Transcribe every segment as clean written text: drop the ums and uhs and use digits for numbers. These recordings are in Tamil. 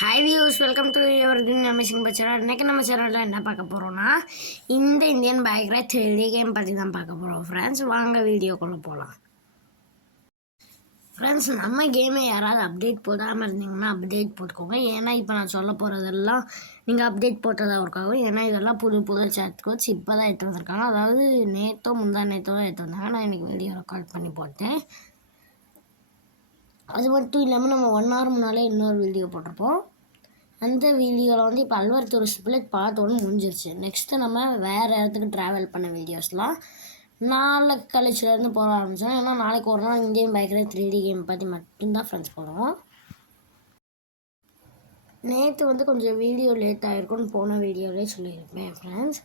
Hi views, welcome to your green amazing பச்சரா. இன்றைக்கி நம்ம சேனலில் என்ன பார்க்க போகிறோன்னா இந்த இந்தியன் பைக்கில் 3D கேம் பற்றி தான் பார்க்க போகிறோம் ஃப்ரெண்ட்ஸ். வாங்க வீடியோக்குள்ளே போகலாம். ஃப்ரெண்ட்ஸ், நம்ம கேமை யாராவது அப்டேட் போடாமல் இருந்தீங்கன்னா அப்டேட் போட்டுக்கோங்க. ஏன்னா இப்போ நான் சொல்ல போகிறதெல்லாம் நீங்கள் அப்டேட் போட்டதாக இருக்காகும். ஏன்னா இதெல்லாம் புது சேட் கோட்ஸ் இப்போ தான் எடுத்து வந்திருக்காங்க. அதாவது முந்தா நேற்றோ தான் எடுத்து வந்தாங்க. நான் இன்றைக்கி வீடியோ ரெக்கார்ட் பண்ணி போட்டேன். அது மட்டும் இல்லாமல் நம்ம 1 hour முன்னாலே இன்னொரு வீடியோ போட்டிருப்போம். அந்த வீடியோவில் வந்து இப்போ அல்வர் டூரிஸ்ட் பிளேஸ் பார்ட் 1 முடிஞ்சிருச்சு. நெக்ஸ்ட்டு நம்ம வேறு இடத்துக்கு ட்ராவல் பண்ண வீடியோஸ்லாம் நாளைக்கு கழிச்சுலேருந்து போட ஆரம்பித்தோம். ஏன்னா நாளைக்கு ஒரு நாள் இந்தியன் பைக்கில் 3D கேம் பற்றி மட்டும்தான் ஃப்ரெண்ட்ஸ் போடுவோம். நேற்று வந்து கொஞ்சம் வீடியோ லேட் ஆகிருக்கும்னு போன வீடியோவிலே சொல்லியிருப்பேன் ஃப்ரெண்ட்ஸ்.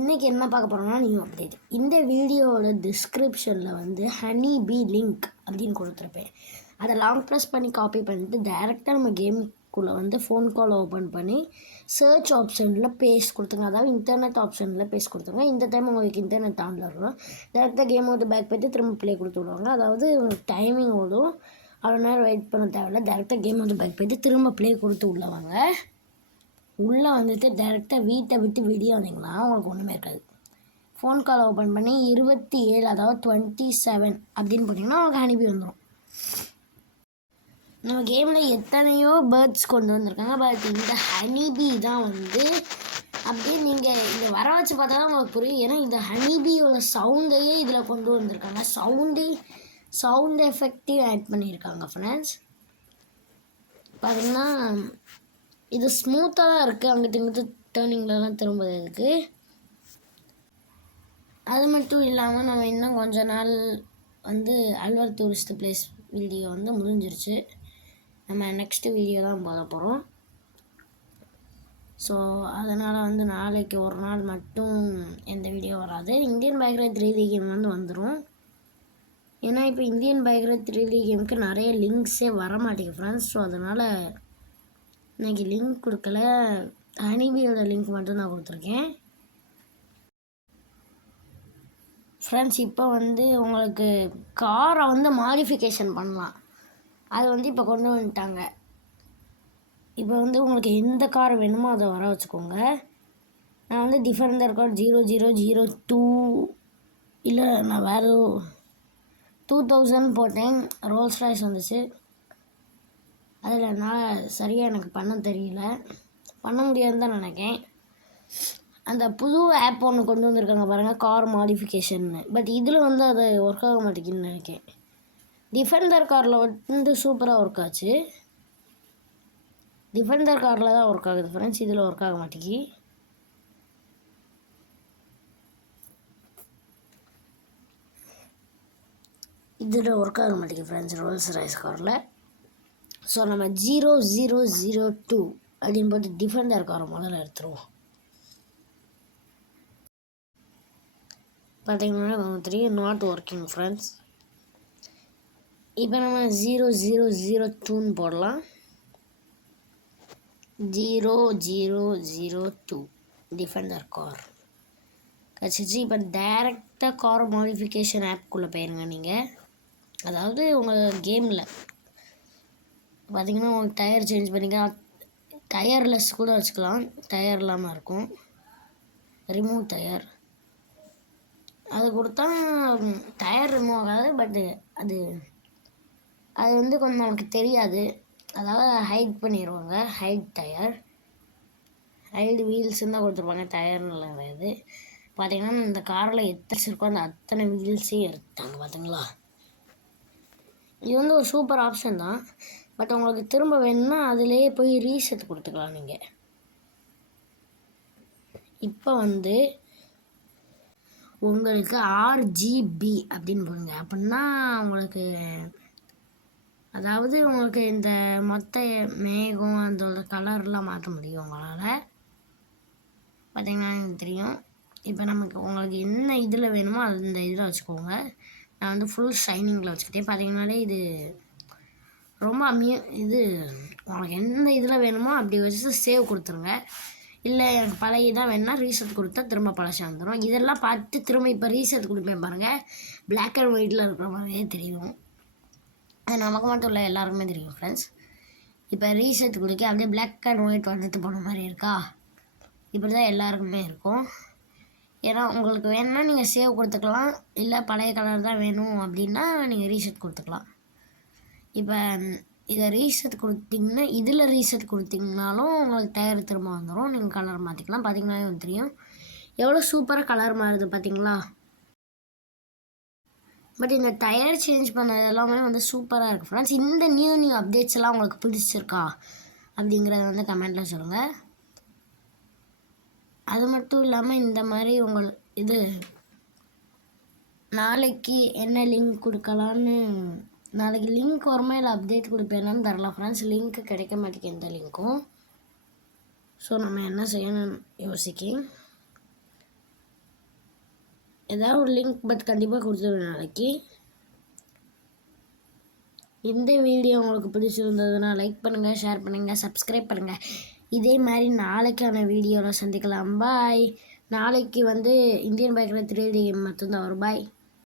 இன்றைக்கி என்ன பார்க்க போகிறோம்னா நியூ அப்டேட். இந்த வீடியோவோட டிஸ்கிரிப்ஷனில் வந்து ஹனி பீ லிங்க் அப்படின்னு கொடுத்துருப்பேன். அதை லாங் ப்ரெஸ் பண்ணி காப்பி பண்ணிட்டு டேரெக்டாக நம்ம கேமுக்குள்ளே வந்து ஃபோன் கால் ஓப்பன் பண்ணி சர்ச் ஆப்ஷனில் பேஸ்ட் கொடுத்துங்க. அதாவது இன்டர்நெட் ஆப்ஷனில் பேஸ்ட் கொடுத்துங்க. இந்த டைம் உங்களுக்கு இன்டர்நெட் ஆனில் இருக்கும். டேரெக்டாக கேம் வந்து பேக் போய்ட்டு திரும்ப ப்ளே கொடுத்து விடுவாங்க. அதாவது உங்களுக்கு டைமிங் ஓடும், அவ்வளோ நேரம் வெயிட் பண்ண தேவையில்ல. டேரெக்டாக கேம் வந்து பேக் போய்ட்டு திரும்ப ப்ளே கொடுத்து உள்ளவாங்க. உள்ளே வந்துட்டு டேரெக்டாக வீட்டை விட்டு வெளியே வந்தீங்கன்னா உங்களுக்கு ஒன்றுமே இருக்காது. ஃபோன் கால் ஓப்பன் பண்ணி 27 அதாவது 27 அப்படின்னு போட்டிங்கன்னா உங்களுக்கு ஹனிபி வந்துடும். நம்ம கேமில் எத்தனையோ பேர்ட்ஸ் கொண்டு வந்திருக்காங்க. பட் இந்த ஹனிபி தான் வந்து அப்படியே நீங்கள் இங்கே வர வச்சு பார்த்தா தான் உங்களுக்கு புரியும். ஏன்னா இந்த ஹனிபியோட சவுண்டையே இதில் கொண்டு வந்திருக்காங்க. சவுண்ட் எஃபெக்டிவ் ஆட் பண்ணியிருக்காங்க ஃப்ரெண்ட்ஸ். பார்த்தீங்கன்னா இது ஸ்மூத்தாக தான் இருக்குது. அங்கிட்டு இங்கிட்டு டேர்னிங்லலாம் திரும்புறதுக்கு. அது மட்டும் இல்லாமல் நம்ம இன்னும் கொஞ்ச நாள் வந்து அல்வர் டூரிஸ்ட் பிளேஸ் வீடியோ வந்து முடிஞ்சிருச்சு. நம்ம நெக்ஸ்ட்டு வீடியோ தான் போட போகிறோம். ஸோ அதனால் வந்து நாளைக்கு ஒரு நாள் மட்டும் எந்த வீடியோ வராது. இந்தியன் பைக்கில் 3D கேம் வந்து வந்துடும். ஏன்னா இப்போ இந்தியன் பைக்கில் 3D கேமுக்கு நிறைய லிங்க்ஸே வர மாட்டேங்குது ஃப்ரெண்ட்ஸ். ஸோ அதனால் இன்றைக்கி லிங்க் கொடுக்கல. ஹனிபியோட லிங்க் மட்டும் நான் கொடுத்துருக்கேன் ஃப்ரெண்ட்ஸ். இப்போ வந்து உங்களுக்கு காரை வந்து மாடிஃபிகேஷன் பண்ணலாம். அது வந்து இப்போ கொண்டு வந்துட்டாங்க. இப்போ வந்து உங்களுக்கு எந்த கார் வேணுமோ அதை வர வச்சுக்கோங்க. நான் வந்து டிஃபெண்டர் கார் 0002 இல்லை நான் வேறு 2000 போட்டேன். ரோல்ஸ் ராய்ஸ் வந்துச்சு. அதில் என்னால் சரியாக எனக்கு பண்ண தெரியல, பண்ண முடியாதுன்னு தான் நினைக்கிறேன். அந்த புது ஆப் ஒன்று கொண்டு வந்திருக்காங்க பாருங்கள், கார் மாடிஃபிகேஷன்னு. பட் இதில் வந்து அது ஒர்க் ஆக மாட்டேங்குதுன்னு நினைக்கிறேன். டிஃபெண்டர் காரில் வந்து சூப்பராக ஒர்க் ஆச்சு. டிஃபெண்டர் காரில் தான் ஒர்க் ஆகுது ஃப்ரெண்ட்ஸ். இதில் ஒர்க் ஆக மாட்டேங்கி. இதில் ஒர்க் ஆக மாட்டேங்குது ஃப்ரெண்ட்ஸ், ரோல்ஸ் ராய்ஸ் காரில். ஸோ நம்ம 0002 அப்படின்னு போட்டு டிஃபெண்டர் காரை முதல்ல எடுத்துருவோம். பார்த்தீங்கன்னா 3 நாட் ஒர்க்கிங் ஃப்ரெண்ட்ஸ். இப்போ நம்ம 0002ன்னு போடலாம். 0002 டிஃபெண்டர் கார் கழிச்சு. இப்போ டைரெக்டாக கார் மாடிஃபிகேஷன் ஆப்குள்ளே போயிருங்க நீங்கள். அதாவது உங்கள் கேமில் பார்த்தீங்கன்னா உங்களுக்கு டயர் சேஞ்ச் பண்ணிக்கலாம். டயர்லெஸ் கூட வச்சுக்கலாம். டயர் இல்லாமல் இருக்கும். ரிமூவ் டயர் அது கொடுத்தா டயர் ரிமூவ் ஆகாது. பட்டு அது வந்து கொஞ்சம் நமக்கு தெரியாது. அதாவது ஹைட் பண்ணிடுவாங்க. ஹைட் டயர், ஹைடு வீல்ஸுன்னு தான் கொடுத்துருப்பாங்க. டயர்னு கிடையாது. பார்த்தீங்கன்னா இந்த காரில் எத்தனை இருக்கோ அந்த அத்தனை வீல்ஸையும் எடுத்தாங்க. பார்த்தீங்களா, இது வந்து ஒரு சூப்பர் ஆப்ஷன் தான். பட் உங்களுக்கு திரும்ப வேணும்னா அதிலே போய் ரீசெட் கொடுத்துக்கலாம் நீங்கள். இப்போ வந்து உங்களுக்கு RGB அப்படின்னு போடுங்க. அப்படின்னா உங்களுக்கு அதாவது உங்களுக்கு இந்த மொத்த மேகம் அதோட கலர்லாம் மாற்ற முடியும் உங்களால். பார்த்திங்கன்னா எனக்கு தெரியும். இப்போ உங்களுக்கு என்ன இதில் வேணுமோ அந்த இதில் வச்சுக்கோங்க. நான் வந்து ஃபுல் ஷைனிங்கில் வச்சுக்கிட்டேன். பார்த்திங்கனாலே இது ரொம்ப இது உங்களுக்கு எந்த இதில் வேணுமோ அப்படி வச்சு சேவ் கொடுத்துருங்க. இல்லை எனக்கு பழைய தான் வேணுன்னா ரீசெட் கொடுத்தா திரும்ப பழசம் வந்துடும். இதெல்லாம் பார்த்து திரும்ப இப்போ ரீசெட் கொடுப்பேன் பாருங்கள். பிளாக் அண்ட் ஒயிட்டில் இருக்கிற மாதிரியே தெரியும். அது நமக்கு மட்டும் இல்லை, எல்லாருக்குமே தெரியும் ஃப்ரெண்ட்ஸ். இப்போ ரீசெட் கொடுக்க அப்படியே பிளாக் அண்ட் ஒயிட் வந்துட்டு போன மாதிரி இருக்கா? இப்படி தான் எல்லாருக்குமே இருக்கும். ஏன்னா உங்களுக்கு வேணும்னா நீங்கள் சேவ் கொடுத்துக்கலாம், இல்லை பழைய கலர் தான் வேணும் அப்படின்னா நீங்கள் ரீசெட் கொடுத்துக்கலாம். இப்போ இதை ரீசெட் கொடுத்தீங்கன்னா இதில் ரீசெட் கொடுத்தீங்கனாலும் உங்களுக்கு டயர் திரும்ப வந்துடும், நீங்கள் கலர் மாற்றிக்கலாம். பார்த்தீங்கன்னா தெரியும் எவ்வளோ சூப்பராக கலர் மாறுது பார்த்தீங்களா? பட் இந்த டயர் சேஞ்ச் பண்ணது எல்லாமே வந்து சூப்பராக இருக்குது ஃப்ரெண்ட்ஸ். இந்த நியூ அப்டேட்ஸ் எல்லாம் உங்களுக்கு பிடிச்சிருக்கா அப்படிங்கிறத வந்து கமெண்ட்டில் சொல்லுங்கள். அது மட்டும் இல்லாமல் இந்த மாதிரி இது நாளைக்கு என்ன லிங்க் கொடுக்கலான்னு, நாளைக்கு லிங்க் வருமா இல்லை அப்டேட் கொடுப்பேன்னு தரல ஃப்ரெண்ட்ஸ். லிங்க் கிடைக்க மாட்டேங்குது எந்த லிங்க்கும். ஸோ நம்ம என்ன செய்யணும்னு யோசிக்கேன். ஏதாவது ஒரு லிங்க் பட் கண்டிப்பாக கொடுத்துருவேன் நாளைக்கு. இந்த வீடியோ உங்களுக்கு பிடிச்சிருந்ததுன்னா லைக் பண்ணுங்கள், ஷேர் பண்ணுங்கள், சப்ஸ்கிரைப் பண்ணுங்கள். இதே மாதிரி நாளைக்கான வீடியோவில் சந்திக்கலாம். பாய். நாளைக்கு வந்து இந்தியன் பைக்கில் 3D கேம் மட்டும்தான் வரும். பாய்.